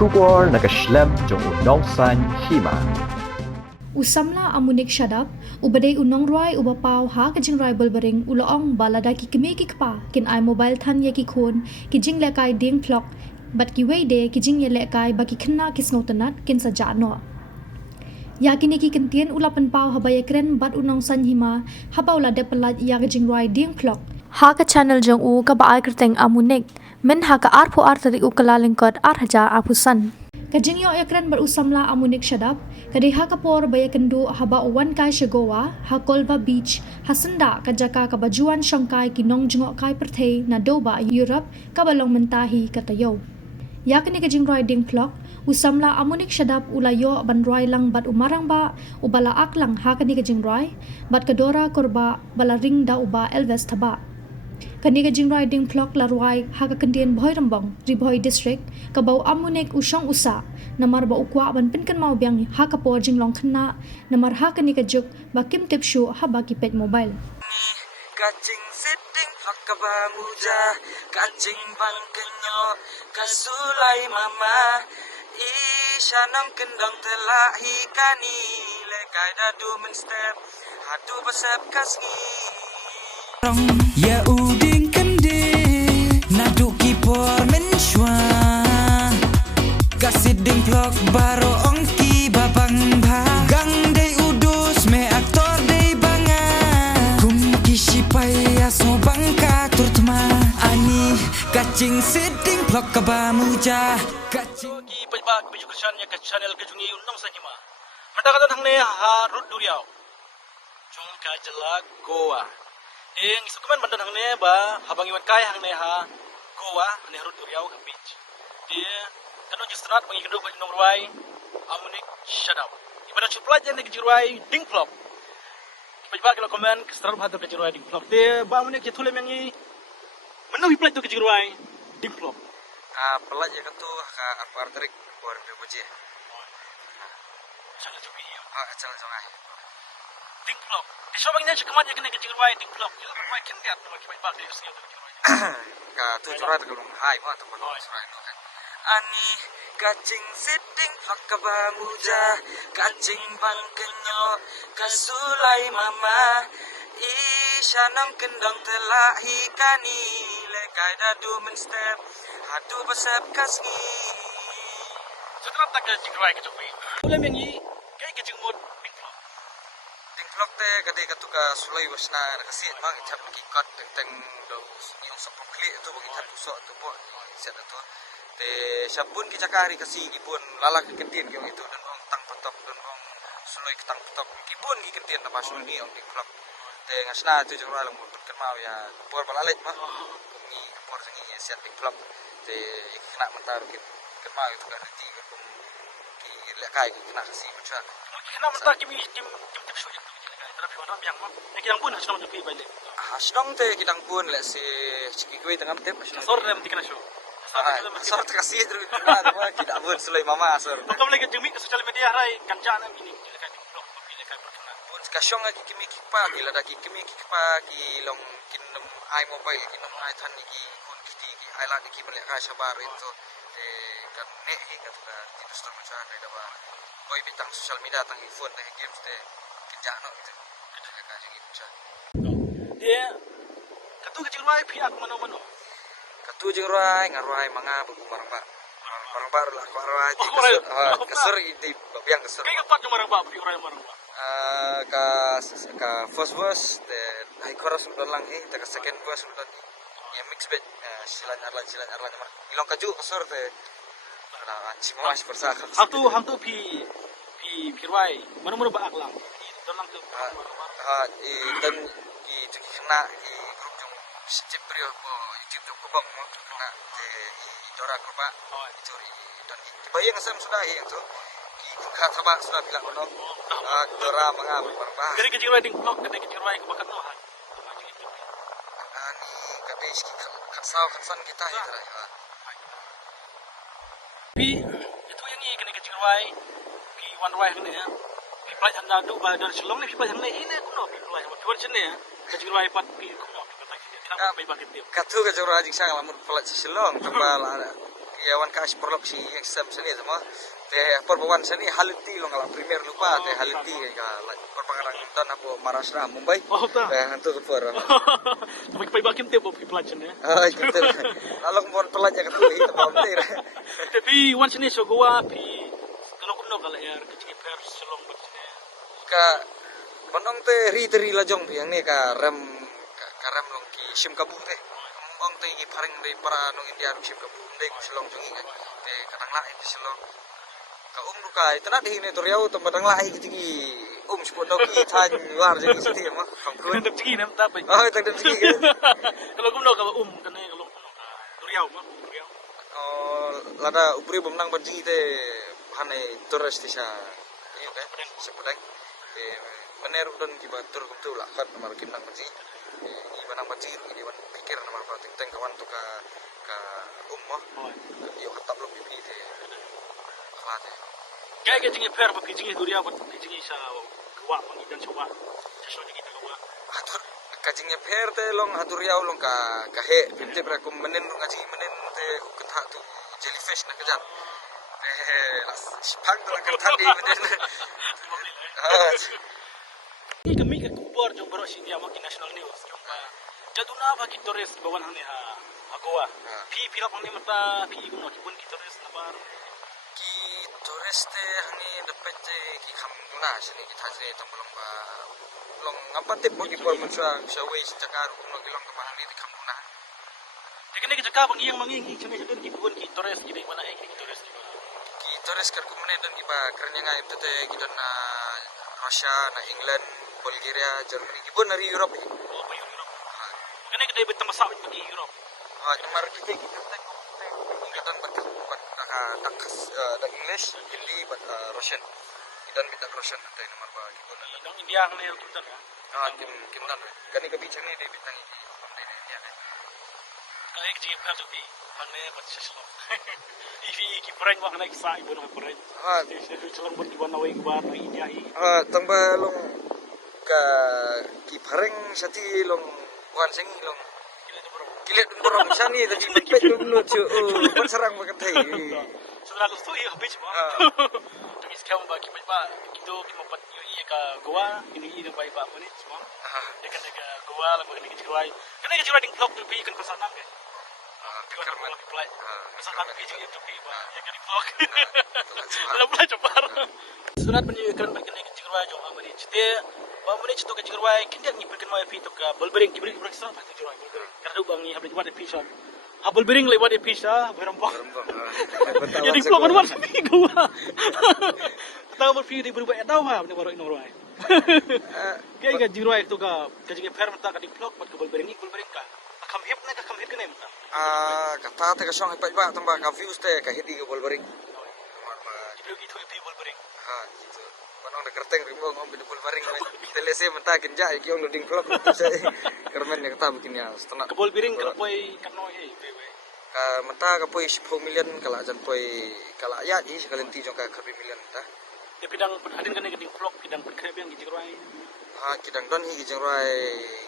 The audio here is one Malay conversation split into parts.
Shubor nakaslem jong unongsan hima. Usamla amunik syadap, ubadai unong ruai ubapau ha kajing ruai balbaring uloong balada ki keme ki kpa kin ai mobile than ye ki khon ki jing lekai ding plok bat ki wei de ki jing ye lekai ba ki khna ki snautanat kin sa jano. Ya kini ki kentien ulapan pau habaya kren bat unong san hima habau la de pelat ya kajing ruai ding plok. Ha ka channel jong u ka ba ai kerteng amunik men ha ka arpu artari u kalalingkot arhaja apusan. Kajing yo ekran berusamla amunik syadap, kadiha kapor baya kendu haba wan kai shagowa, ha kolva beach, ha senda kajaka kabajuan Shanghai kinong jengok kai perthei na doba Europe kabalong mentahi katayo. Yakni kajing riding clock, usamla amunik syadap ulayo ban roi lang bat umarang ba, ubala aklang ha kani kajing roi, bat kadora korba bala ring da uba Elves taba. Kani kajing riding clock la ruai ha ka kendien Bhoi Rambong, Ribhoi district, kabau amunik usong usa, namar ba ukwa ban pinkan mau biang ha ka por jing long khna, namar ha kani kajuk ba kim tip shu ha ba ki pet mobile. Kacing setting fakaba muja, kacing bang kenyo, kasulai mama, isyanam kendang telah hikani, lekai dadu men step, hadu besep kasngi. Ya uding kende, nadu kipor menshwa, kasiding vlog baro ongki babang ba, gang day udus me aktor day banga, kum kisipai aso bangka turtma, ani kacing siding vlog kabamuja, kacing ki pajba biju kersannya ke channel ke jungi unong sanjima. Mata kata thang ne ha rut duriau. Jung ka jelak goa. Eng isukuman bandan hang ne ba habang iwan kai hang ne ha goa ne rut duriau ka beach. Dia kanu jistrat bangi keduk ba nong ruai amunik shadau. Ibadah chuplaj ne ke jiruai ding flop. Pajba kala komen ke strat bhadar ke jiruai ding flop. Dia ba amunik ke thule mengi menu hiplaj tu ke jiruai ding flop. pelaj ya katu ka arpar tarik buar be boje. Sana jubi. Acal jongai. Ding flop. Di sobang nya cekaman ya kena ke jiruai ding flop. Jiruai kin lihat no ki pajba ke usia tu jiruai. Ka tu curat kelung hai ma tu pun surai no kan. Ani kacing setting fakaba muja, kacing bang kenyo, kasulai mama, isyanam kendang telah hikani, lekai dadu men step, hadu besep kasngi. Setelah tak ke jiruai ke jubi. Boleh mengi kai ke jingmod ding flop. Dingklok te kadi katuka sulai wasna kasi mang icap kikot teng do yung sa pokli itu bagi cat usok tu po set tu te sabun kicakari kasi gipun lala kekentin kyo itu dan ong tang petop dan ong sulai ketang petop gipun gikentin na pasul ni ong dingklok te ngasna tu jura lang mutut kan mau ya por balalet mah ni por sangi set dingklok te kena mentar kan mau itu kan ti ki lekai kena kasi macam Kena mentah kimi tim tip show yang tu je. Tapi orang yang mah nak yang pun hasilnya lebih balik. Hasdong te kitang pun le si cikikui tengam tep Sor dalam tiga show. sor kasih terus cuma tidak pun sulai mama sor Bukan lagi jemi ke sosial media rai kancana ini lekai blog tapi lekai berkenan. pun kasyong lagi kimi kipa gila dah kimi kipa ki long kinum ai mobile kinum ai than ni ki kun kiti ki ai la ki balik ka sabar itu te kan ne he ka tu ka industri macam ada dah boy bintang sosial media tang phone tang games te kenjak no itu ka jadi macam Dia katu kecil mai pihak mana-mana. katu jeung rai ngarai manga buku barang bar lah rai kesur di biang kesur Kayak apa cuma orang bapak orang bapak. ka first verse the high chorus sudah lang ta ka second verse sudah ya mix bit silan arlan mar ilong kaju kesur te ana cima mas persaka Hantu pi ruai mana-mana baak lang. Dalam tu. dan di kena di grup jong sejep brio po YouTube jong kubang mo kena di dora grupa itu dan bayang asam sudah yang tu di buka sama sudah bilang ono dora mangam barba Jadi kecil ruai ding blog kena kecil ruai kebakat no han. ani kabe iski katsau katsan kita ya Pi itu yang ni kena kecil ruai pi wan ruai ni ya. Pi pelaj anda tu badan selong ni pi pelaj ini kuno pi ruai sama pi sini ya. Kecil ruai pat pi kuno pi pelaj dia tidak pi bakit dia. katu ka jora jing sang lamun pelat silong tebal ada ya wan ka sporlok si exam sini semua te perbawan sini haliti long ala premier lupa te haliti ka perpangarang tan apo Maharashtra Mumbai Oh, ta. hantu per Magpaibakim tayo po piplanchen eh. ay gitu lalong mon pelanja ka tuhi ta pamtir Tapi once ni so goa pi kalau kuno kala air kecil pers selong bet sini. ka banong te ri lajong yang ni ka rem long ki sim kabu te ong te gi pareng dei para nong India sim kabu dei ku selong jongi ka te kadang lai te selong ka dukai tanah di ini toriau tempat lai gitu sepuluh doki tan luar jadi seti mah kampung Kena cigi nem tapi. oh tak ada segi Kalau kuno kalau kena kalau kuno Duriau mah Duriau. oh lada upri bemnang berjigi te hanai turis desa iyo kan sepedang bener don kibatur betul lah kan nomor kimnang berjigi di banang berjigi di ban pikir nomor pratik teng kawan tu ka mah iyo hatap lo pipi te klate Kayak cigi per papi cigi Duriau pat cigi sa wa pangidan coba. Sesuatu kita kawa. atur kajingnya per te long atur yau long ka he pinte pra kum menen ngaji menen te ukta tu jellyfish na kajat spang tu kan tadi menen Ini kami ke kubur jom baru sini amak national news jom ka. Jaduna bagi turis bawan hane ha Goa. Pi pilap hane mata pi kuno kibun ki turis nabar. ki turis te hani dapat te ki kham guna sini ki thajre tambulong ba long apa te bogi por mensua sa way jakar kuno kilong ka bahani te kham guna Kene ke jaka bang iyang mangingi chame jadun ki kubun ki turis ki mana ki turis ki. ki turis kar kumne dan ki ba kernya ngai te ki dan na Russia na England Bulgaria Germany ki bon dari Europe Oh, pa Europe. Kene ke debit tamasak bagi Europe. Mar kita kita takas da English Hindi but Russian dan minta Russian nanti nomor ba gitu na Dong India hane tuntan ya. kim dan kani ka bichang ni de bitang ini pamde ne ya Kaya ki per to bi hane pat seslo. Ifi ki pren wa hane sa ibu na pren. Selong buat iwan nawai kubar na India hi. tamba long ka ki pareng sati long wan sing long Kile tu bro. kilet borong sani tadi pet lu cu serang makan thai Setelah lu tu iya habis mah. Tapi sekarang bagi ba kita kimapat yo iya ka Goa ini ida bai ba menit semua. Dekan deka Goa la bagi kita cerai. Kena kita cerai ding vlog tu pi kan pesanan ke. Kita mau lagi play. Pesanan pi jadi tu pi ba ya kan vlog. Dalam play cepat. Sunat menyiapkan bagi kita cerai jom amani cite. Ba menit tu ka cerai kindak ni perken mai pi tu ka balbering kibring serang pa tu cerai balbering. Karena bang ni habis buat episode. Habul bering lewat episode berembang. Jadi vlog kan warna ni Goa. Tahu berpikir di berubah tahu ha ni baru inoroi. Kaya ka jirai tu ka kaji per mata ka di vlog pat ka balbering ka. Akam hip na ka kam hip ka nem ta. kata te ka song ipat ba tamba ka views te ka hidi ka bolbering nomor ba Di itu epi balbering. gitu manong da kerteng rimbo ngom di bolbering telese menta kinja ki on loading vlog tu se kermen ya kata bikin ya setengah Ka balbering ka poi kanoi eh bebe. ka menta ka poi 10 million kala jan poi kala ya i sekalen ti jong ka 10 million ta Dia pidang adin kan di vlog pidang perkep yang jirai. kidang don hi jeng rai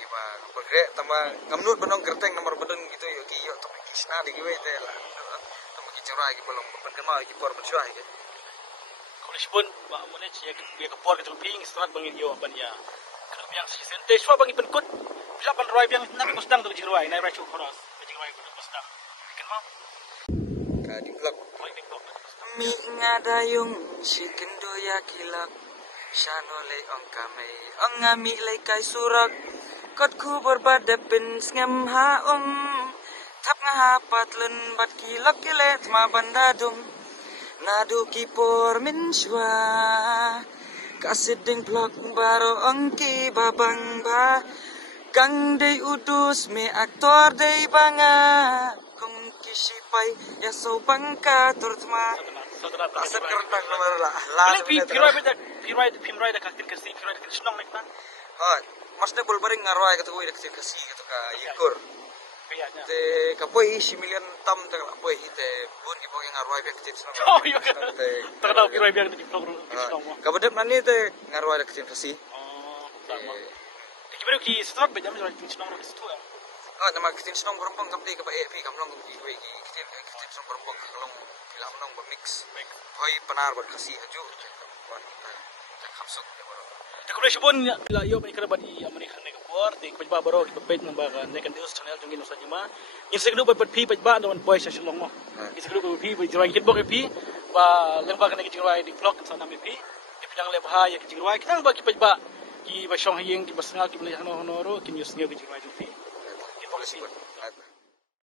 giba bolgre tamba ngamnut benong kerteng nomor beden gitu yo ki yo to isna di giwe te la tamba ki jeng rai ki bolong ben kema ki por bensua hi Kalau pun ba mo ne ya ka por ka ping strat bangin yo ban ya. Kerap yang si sente swa bangi penkut. Bila ban roi yang nak kostang tu jirai nai rachu khoras. Jirai ku kostang. Kan mau. ka di vlog Roi di vlog. mi ngadayung si kendo ya kilak shanole ong kamay ong ngami lay kay surak kot ku berbada pin ngam ha thap nga hapat len bat kilak kilet ma bandadung nadu kipor min shwa kasiding blok baro ong ki babang ba kang day udus me aktor day banga kung kisipai ya so bangka turtma aset kertak nomor lah Pilih pirai dah kaktir kasi pirai dah senang nak tan. masne bolbering ngarwai kata gue kecil kasih kata ka yikur Kayaknya. te kapoi si million tam te kapoi te bun ki poking ngarwai be kecil senang Oh iya kan. Tak tahu pirai biar di vlog senang mah. kabedep nani te ngarwai kecil kasih Oh, sama. Tapi baru ki start bejam jadi senang nak situ ya. Ah, nama kitin senong berompong kamdi ke bae pi kamlong kamdi we kitin senong berompong kalong pilam nong mix. Hoi panar ber kasih haju. Wan kita kapsuk ya bro. Dekorasi pun la iyo pa ikarabat i amani khane ka por te pajba baro ki pet nang baga nekan deus channel jungin sa jima in sekdu pa pi pajba don boy sa silong mo in sekdu pa pi jirai kit bok pi ba leng baga neki jirai di vlog sa nami pi ipjang le bahaya ki jirai kitang ba ki pajba ki ba shong hiyeng ki basnga ki mli hano honoro ki news ngi ki jirai pi. Terima kasih.